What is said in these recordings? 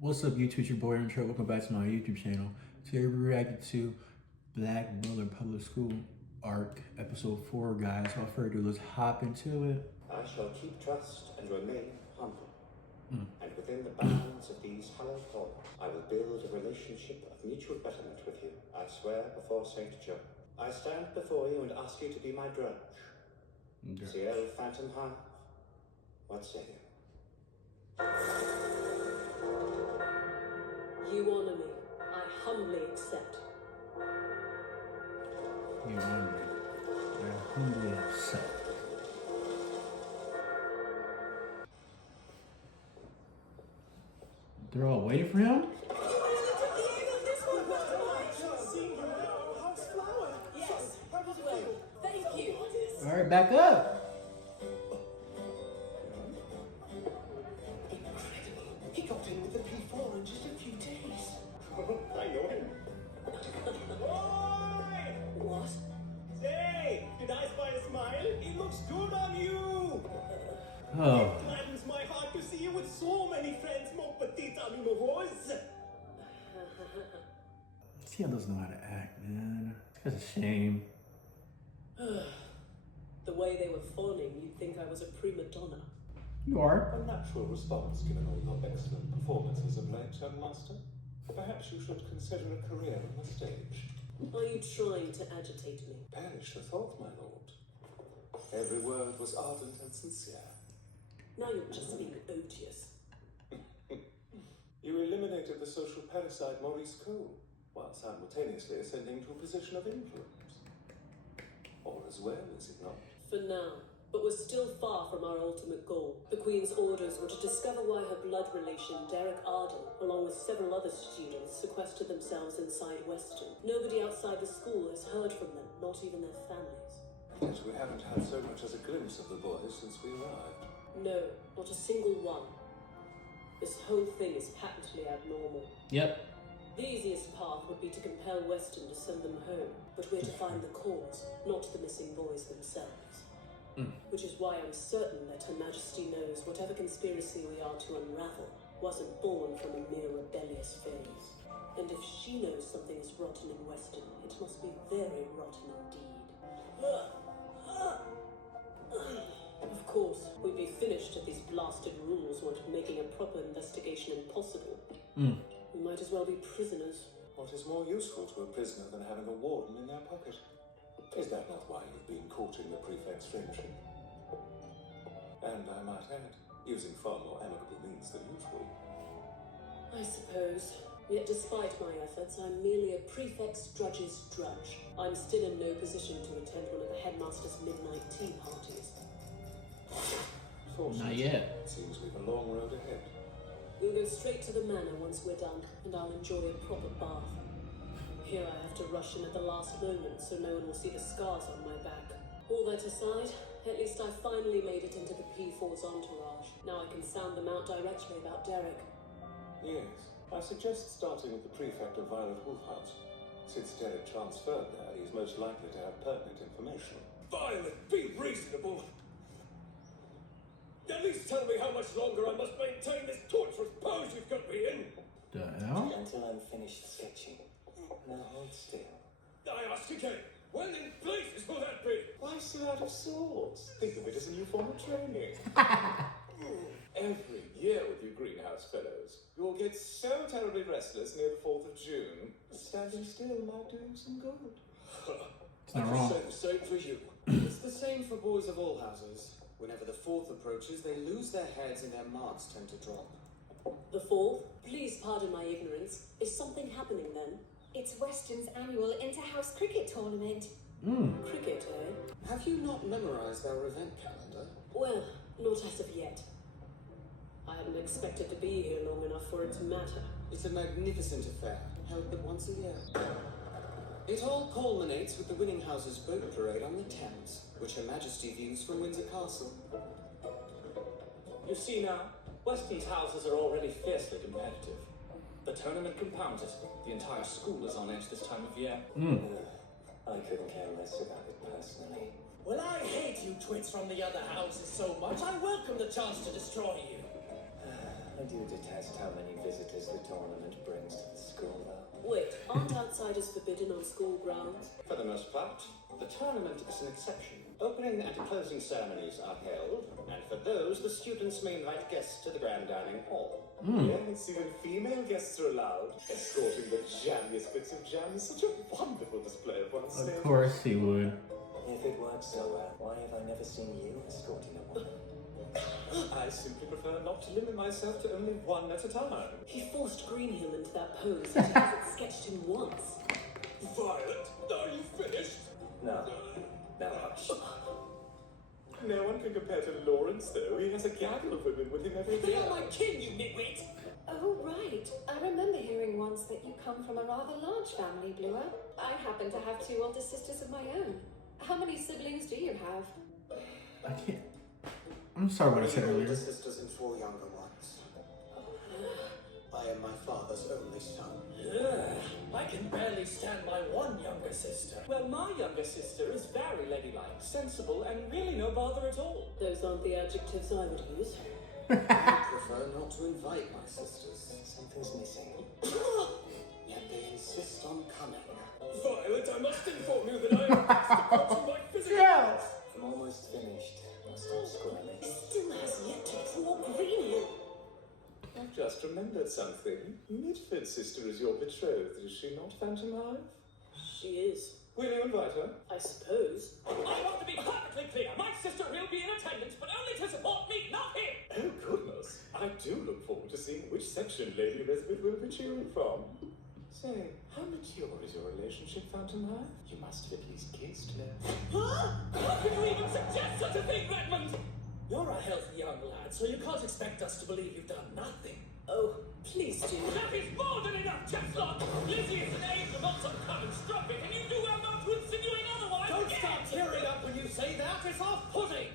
What's up, YouTube? It's your boy Intro. Welcome back to my YouTube channel. Today we reacted to Black Butler Public School Arc, Episode 4, guys. Without further ado, let's hop into it. I shall keep trust and remain humble. And within the bounds of these hallowed halls, I will build a relationship of mutual betterment with you. I swear before St. Joe. I stand before you and ask you to be my drudge. Cielphantomhive, what say you? You honor me. I humbly accept. You honor me. I humbly accept. They're all waiting for him? Yes. Well, thank you. Alright, back up. Incredible. He got in with the P4 in just a few days. I know him. What? Hey, did I spy a smile? It looks good on you. Oh. It gladdens my heart to see you with so many friends, mon petit animereaction. Ciel doesn't know how to act, man. It's a shame. The way they were fawning, you'd think I was a prima donna. You are. A natural response given all your excellent performances of late, young master. Perhaps you should consider a career on the stage. Are you trying to agitate me? Perish the thought, my lord. Every word was ardent and sincere. Now you're just being odious. You eliminated the social parasite Maurice Cole, while simultaneously ascending to a position of influence. All as well, is it not? For now. But we're still far from our ultimate goal. The Queen's orders were to discover why her blood relation, Derek Arden, along with several other students, sequestered themselves inside Weston. Nobody outside the school has heard from them, not even their families. Yet we haven't had so much as a glimpse of the boys since we arrived. No, not a single one. This whole thing is patently abnormal. Yep. The easiest path would be to compel Weston to send them home, but we're to find the cause, not the missing boys themselves. Which is why I'm certain that Her Majesty knows whatever conspiracy we are to unravel wasn't born from a mere rebellious phase. And if she knows something is rotten in Weston, it must be very rotten indeed. Of course, we'd be finished if these blasted rules weren't making a proper investigation impossible. We might as well be prisoners. What is more useful to a prisoner than having a warden in their pocket? Is that not why you've been courting the prefect's friendship? And I might add, using far more amicable means than usual. I suppose. Yet despite my efforts, I'm merely a prefect's drudge's drudge. I'm still in no position to attend one of the headmaster's midnight tea parties. Not yet. It seems we've a long road ahead. We'll go straight to the manor once we're done, and I'll enjoy a proper bath. Here I have to rush in at the last moment so no one will see the scars on my back. All that aside, at least I finally made it into the P4's entourage. Now I can sound them out directly about Derek. Yes, I suggest starting with the prefect of Violet Wolfhouse. Since Derek transferred there, he's most likely to have pertinent information. Violet, be reasonable. At least tell me how much longer I must maintain this torturous pose you've got me in. The hell? Until I'm finished sketching. Now hold still. I ask again, when in blazes will that be? Why so out of sorts? Think of it as a new form of training. Every year with you greenhouse fellows, you'll get so terribly restless near the 4th of June. Standing still might do some good. It's not wrong. Say the same for you. It's the same for boys of all houses. Whenever the 4th approaches, they lose their heads and their marks tend to drop. The 4th? Please pardon my ignorance. Is something happening then? It's Weston's annual inter-house cricket tournament. Cricket, eh? Have you not memorized our event calendar? Well, not as of yet. I hadn't expected to be here long enough for it to matter. It's a magnificent affair, held but once a year. It all culminates with the winning house's boat parade on the Thames, which Her Majesty views from Windsor Castle. You see now, Weston's houses are already fiercely competitive. The tournament compounds it. The entire school is on edge this time of year. I couldn't care less about it personally. Well, I hate you twits from the other houses so much, I welcome the chance to destroy you. I do detest how many visitors the tournament brings to the school, though. Wait, aren't outsiders forbidden on school grounds? For the most part, the tournament is an exception. Opening and closing ceremonies are held, and for those, the students may invite guests to the grand dining hall. Yes, even female guests are allowed. Escorting the jammiest bits of jam is such a wonderful display of one's Of state. course he would. If it works so well, why have I never seen you escorting a woman? I simply prefer not to limit myself to only one at a time. He forced Greenhill into that pose and he hasn't sketched him once. Violet, are you finished? No. Now hush. No one can compare to Lawrence, though. He has a gaggle of women with him every They year. are my kin, you nitwit! Oh, right. I remember hearing once that you come from a rather large family, Bluer. I happen to have 2 older sisters of my own. How many siblings do you have? I can't. I'm sorry what I said 3 earlier. older sisters and 4 younger ones. I am my father's only son. I can barely stand my one younger sister. Well, my younger sister is very ladylike, sensible, and really no bother at all. Those aren't the adjectives I would use. I prefer not to invite my sisters. Something's missing. Yet they insist on coming. Violet, I must inform you that I am to my physical Yeah. I'm almost finished. Now stop squirming. Still has yet to draw Greenhill. I've just remembered something. Mitford's sister is your betrothed, is she not, Phantomhive? She is. Will you invite her? I suppose. I want to be perfectly clear. My sister will be in attendance, but only to support me, not him. Oh, goodness. I do look forward to seeing which section Lady Elizabeth will be cheering from. Say, how mature is your relationship, Phantomhive? You must have at least kissed her. How can you even suggest such a thing, Redmond? You're a healthy young lad, so you can't expect us to believe you've done nothing. Oh, please do. That is more than enough, Chestlock! Lizzie is an age of not some common strumpet, and you do well not to insinuate otherwise! Don't start tearing up when you say that! It's off-putting!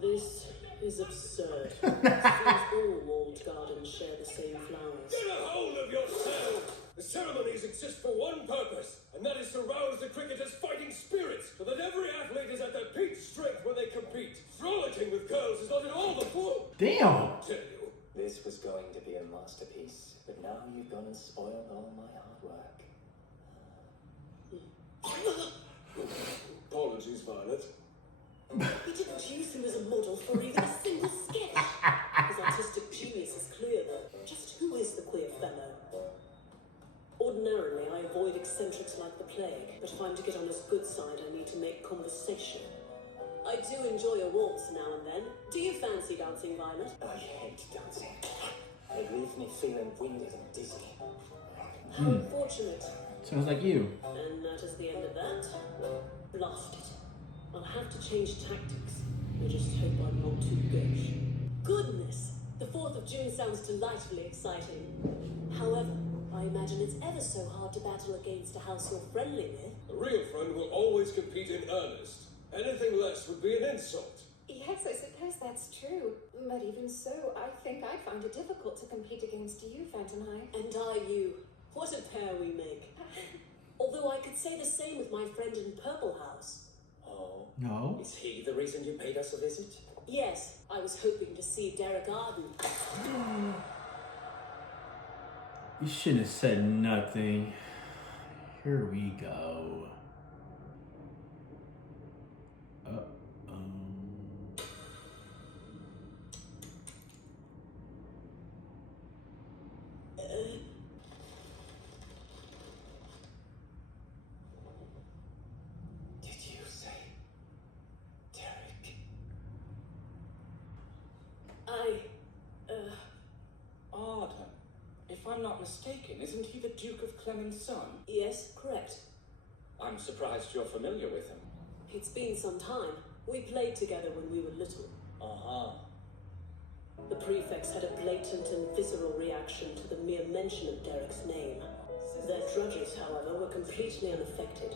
This is absurd. Seems all walled gardens share the same flowers. Get a hold of yourself! The ceremonies exist for one purpose, and that is to rouse the cricketers' fighting spirits, so that every athlete is at their peak strength when they compete. Frolicking with girls is not at all the point. Damn. Tell you. This was going to be a masterpiece, but now you've gone and spoiled all my hard work. Apologies, Violet. We didn't use him as a model for even a single sketch. His artistic genius is clear, though. Just who is the queer fellow? Ordinarily, I avoid eccentrics like the plague, but if I'm to get on his good side, I need to make conversation. I do enjoy a waltz now and then. Do you fancy dancing, Violet? I hate dancing. It leaves me feeling winded and dizzy. How unfortunate. Sounds like you. And that is the end of that. Blast it. I'll have to change tactics. I just hope I'm not too gauche. Goodness! The 4th of June sounds delightfully exciting. However, I imagine it's ever so hard to battle against a house you're friendly with. A real friend will always compete in earnest. Anything less would be an insult. Yes, I suppose that's true. But even so, I think I'd find it difficult to compete against you, Phantomhive. And I you. What a pair we make. Although I could say the same with my friend in Purple House. Oh, No. is he the reason you paid us a visit? Yes, I was hoping to see Derek Arden. You shouldn't have said nothing. Here we go. Did you say Derek? Arden. If I'm not mistaken, isn't he the Duke of Clement's son? Yes, correct. I'm surprised you're familiar with him. It's been some time. We played together when we were little. The prefects had a blatant and visceral reaction to the mere mention of Derek's name. Their drudges, however, were completely unaffected.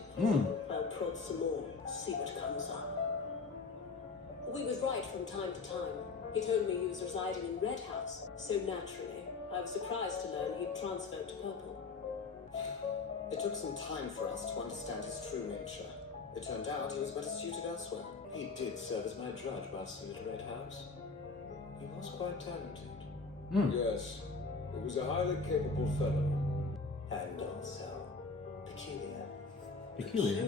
I'll prod some more, see what comes up. We would write from time to time. He told me he was residing in Red House, so naturally, I was surprised to learn he'd transferred to Purple. It took some time for us to understand his true nature. It turned out he was better suited elsewhere. He did serve as my drudge whilst he was at Red House. He was quite talented. Yes, he was a highly capable fellow. And also peculiar. Peculiar.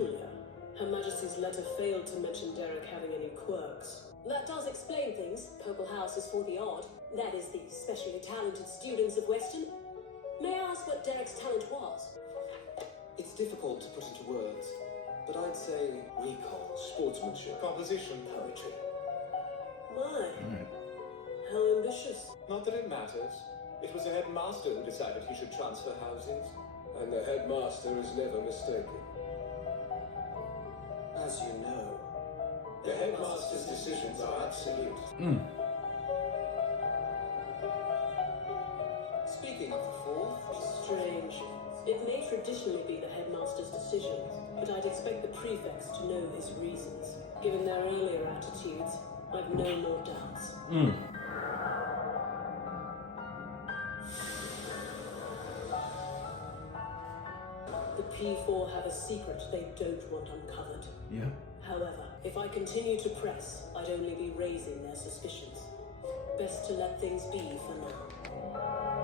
Her Majesty's letter failed to mention Derek having any quirks. That does explain things. Purple House is for the odd. That is the specially talented students of Weston. May I ask what Derek's talent was? It's difficult to put into words, but I'd say recall, Sportsmanship, composition, poetry. My, how ambitious. Not that it matters. It was the headmaster who decided he should transfer housings. And the headmaster is never mistaken. as you know. The headmaster's decisions are absolute. Speaking of the fourth, Strange. It may traditionally be the headmaster's decision, but I'd expect the prefects to know his reasons. Given their earlier attitudes, I've no more doubts. The P4 have a secret they don't want uncovered. Yeah. However, if I continue to press, I'd only be raising their suspicions. Best to let things be for now.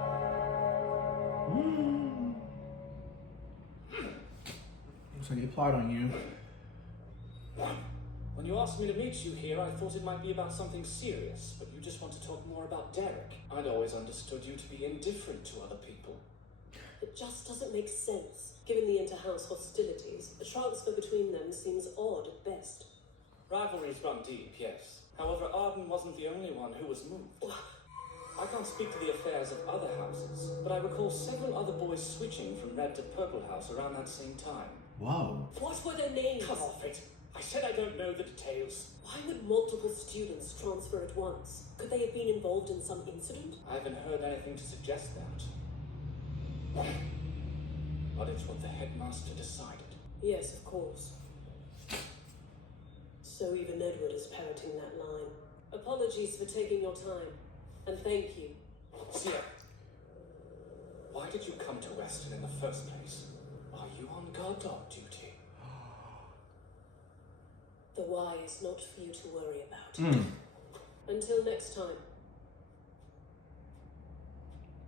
So they plot on you. When you asked me to meet you here, I thought it might be about something serious, but you just want to talk more about Derek. I'd always understood you to be indifferent to other people. It just doesn't make sense. Given the inter-house hostilities, a transfer between them seems odd at best. Rivalries run deep, yes. However, Arden wasn't the only one who was moved. I can't speak to the affairs of other houses, but I recall several other boys switching from Red to Purple House around that same time. Wow. What were their names? Come off it! I said I don't know the details. Why would multiple students transfer at once? Could they have been involved in some incident? I haven't heard anything to suggest that. But it's what the headmaster decided. Yes, of course. So even Edward is parroting that line. Apologies for taking your time. And thank you. Sierra, why did you come to Weston in the first place? Are you on guard dog duty? The why is not for you to worry about. Until next time.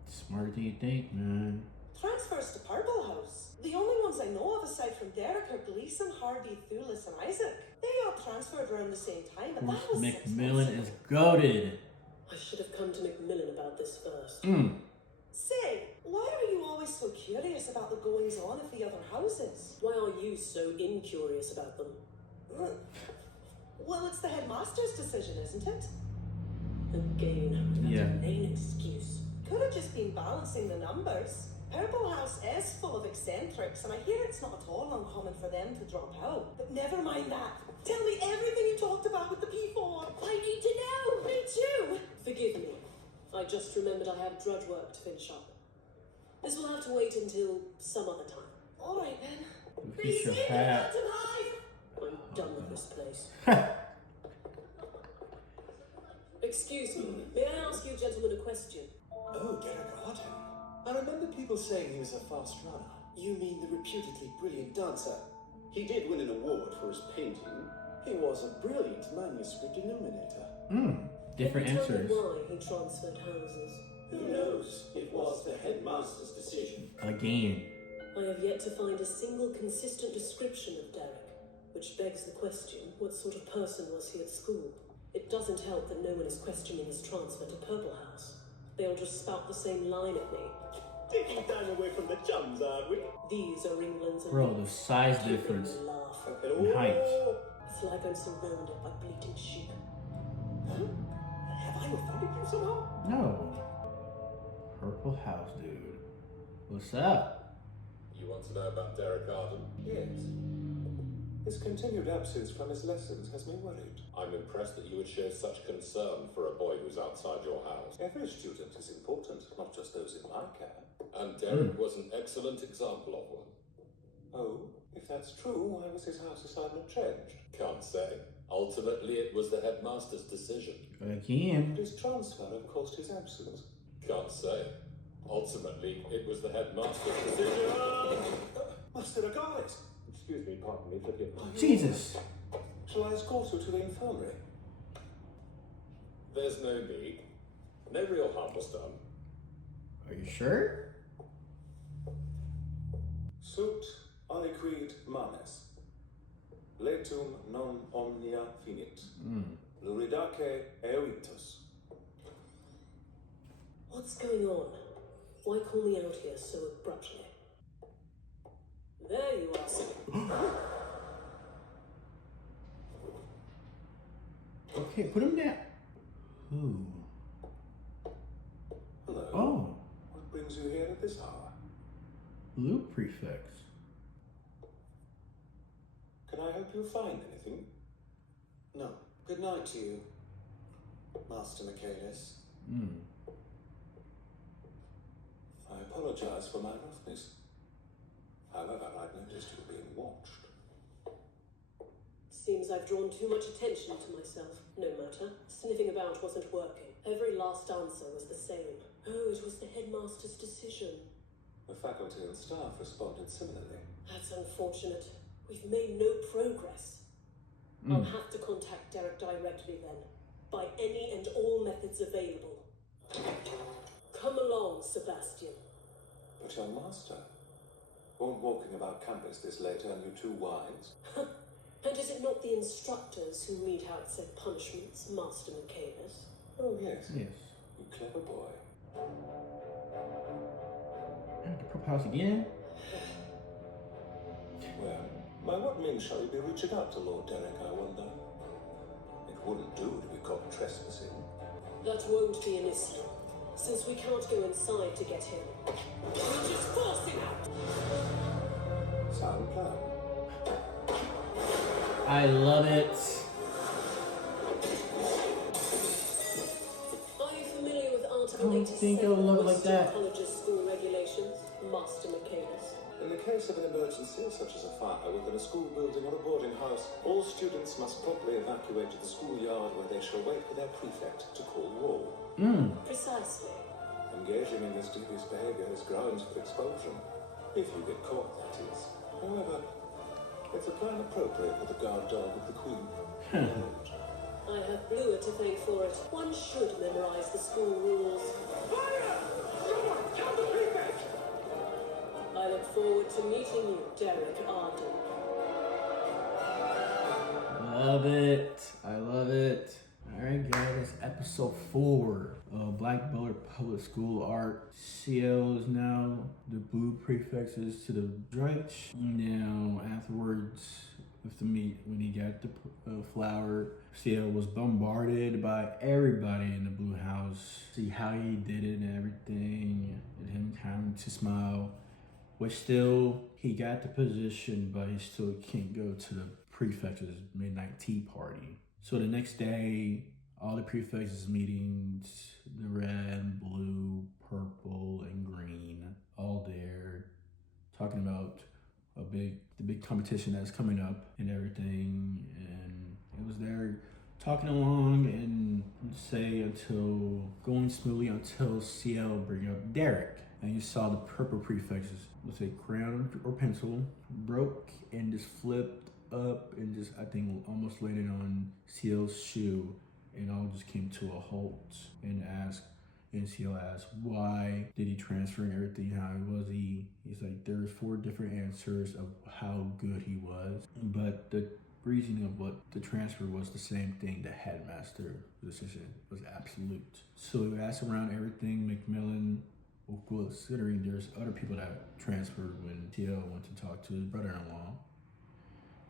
Smarter than you think, man. Transfers to Purple House. The only ones I know of aside from Derek are Gleason, Harvey, Thulis, and Isaac. They all transferred around the same time, but that was 6 months Macmillan ago. is goated. I should have come to Macmillan about this first. Say, why are you always so curious about the goings on of the other houses? Why are you so incurious about them? Well, it's the headmaster's decision, isn't it? Again, that's Yeah. a main excuse. Could have just been balancing the numbers. Purple House is full of eccentrics, and I hear it's not at all uncommon for them to drop out. But never mind that. Tell me everything you talked about with the P4. I need to know. Me too. Forgive me. I just remembered I have drudge work to finish up. This will have to wait until some other time. All right then. Piece of hat. Cielphantomhive. I'm done with this place. Excuse me, may I ask you gentlemen a question? Oh, Derek Arden. I remember people saying he was a fast runner. you mean the reputedly brilliant dancer? He did win an award for his painting. He was a brilliant manuscript illuminator. Different Can you tell me answers. why he transferred houses? Who knows? It was the headmaster's decision. Again. I have yet to find a single consistent description of Derek, which begs the question, what sort of person was he at school? It doesn't help that no one is questioning his transfer to Purple House. They all just spout the same line at me. Taking time away from the chums, aren't we? These are England's Bro, the size Keep them difference laugh. in height. It's like I'm surrounded by bleating sheep. Huh? Have I offended you somehow? No. Purple House, dude. What's up? You want to know about Derek Arden? Yes. His continued absence from his lessons has me worried. I'm impressed that you would show such concern for a boy who's outside your house. Every student is important, not just those in my care. And Derek was an excellent example of one. Oh, if that's true, why was his house assignment changed? Can't say. Ultimately, it was the headmaster's decision. Again. Could his transfer have caused his absence? Can't say. Ultimately, it was the headmaster's decision. Master Agalis! Excuse me, pardon me, forgive me. Jesus. Shall I escort you to the infirmary? There's no need. No real harm was done. Are you sure? Sut aliquid manes. Letum non omnia finit. Luridaque evitus. What's going on? Why call me out here so abruptly? There you are, sir. Okay, put him down. Ooh. Hello. Oh, What brings you here at this hour? Blue prefects. Can I help you find anything? No. Good night to you, Master Michaelis. I apologize for my roughness. However, I've noticed you being watched. Seems I've drawn too much attention to myself. No matter. Sniffing about wasn't working. Every last answer was the same. Oh, it was the headmaster's decision. The faculty and staff responded similarly. That's unfortunate. We've made no progress. I'll have to contact Derek directly then, by any and all methods available. Come along, Sebastian. But young master, won't walking about campus this late earn you 2 wines? And is it not the instructors who mete out said punishments, Master Michaelis? Oh, yes. Yes. You clever boy. I have to propose again? Well, by what means shall you be reaching out to Lord Derek, I wonder? It wouldn't do to be caught trespassing. That won't be an issue, since we can't go inside to get him. We'll just force him out! Sound plan. I love it. Are you familiar with Article I don't 87 think I would love it like Western that. College's school regulations, Master Michaelis? In the case of an emergency, such as a fire within a school building or a boarding house, all students must promptly evacuate to the schoolyard where they shall wait for their prefect to call roll. Precisely. Engaging in this devious behavior is grounds for expulsion. If you get caught, that is. However, it's a plan appropriate for the guard dog of the Queen. I have Bluer to thank for it. One should memorize the school rules. Fire! Someone, tell the prefect! I look forward to meeting you, Derek Arden. Love it. I love it. Alright guys, that's episode 4 of Black Butler Public School arc. CL is now the blue prefixes to the drench. Now afterwards with the meat, when he got the flour, CL was bombarded by everybody in the blue house. See how he did it and everything, and him having to smile. But still, he got the position, but he still can't go to the prefect's midnight tea party. So the next day, all the prefects meetings, the red, blue, purple, and green, all there, talking about the big competition that's coming up and everything. And it was there talking along and going smoothly until CL bring up Derek. And you saw the purple prefixes, let's say crayon or pencil, broke and just flipped up and just, I think, almost landed on CL's shoe, and all just came to a halt. And CL asked, why did he transfer and everything? How was he? He's like, there's 4 different answers of how good he was, but the reasoning of what the transfer was the same thing. The headmaster decision was absolute. So he asked around everything. Macmillan, well, considering there's other people that transferred when CL went to talk to his brother-in-law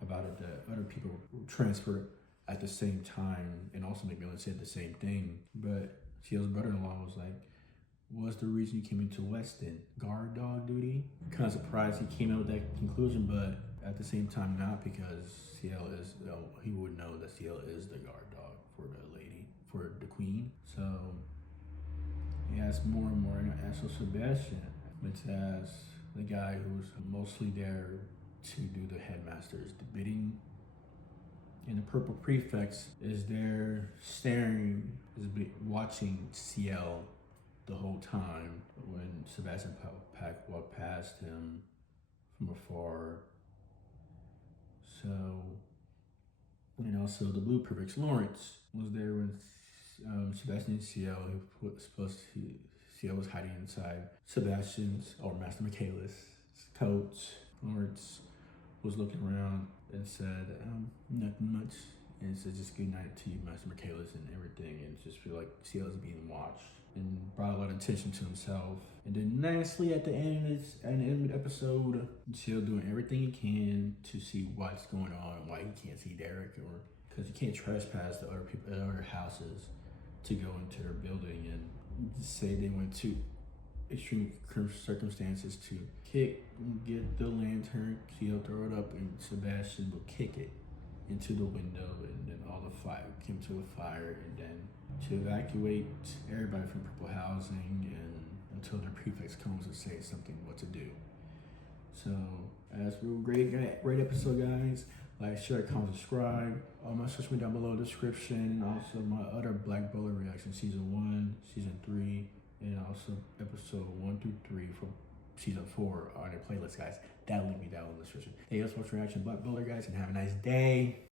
about it, that other people transferred at the same time, and also Macmillan said the same thing. But CL's brother-in-law was like, what's the reason you came into Weston? Guard dog duty? Kind of surprised he came out with that conclusion, but at the same time not, because CL is, he would know that CL is the guard dog for the lady, for the queen. So he asked more and more, and I asked Sebastian, which asked the guy who's mostly there to do the headmaster's bidding. And the purple prefects is there staring, watching CL the whole time when Sebastian walked past him from afar. So, and also the blue prefects, Lawrence, was there when Sebastian and Ciel, who was supposed to, Ciel was hiding inside Sebastian's or Master Michaelis' coat. Lawrence was looking around and said, nothing much. And said, just good night to you, Master Michaelis, and everything. And just feel like Ciel is being watched. And brought a lot of attention to himself. And then nicely at the end of the episode, Ciel doing everything he can to see what's going on and why he can't see Derek, or because he can't trespass the other people at other houses to go into their building, and say they went to extreme circumstances to get the lantern, Ciel throw it up, and Sebastian will kick it into the window, and then all the fire came to a fire, and then to evacuate everybody from Purple Housing, and until the prefect comes to say something what to do. So that's a real great episode, guys. Like, share, comment, subscribe. My social media down below in the description. Also my other Black Butler reaction, season 1, season 3, and also episode 1 through 3 from season 4 on your playlist, guys. That'll link me down in the description. Hey, that's what's reaction, Black Butler, guys, and have a nice day.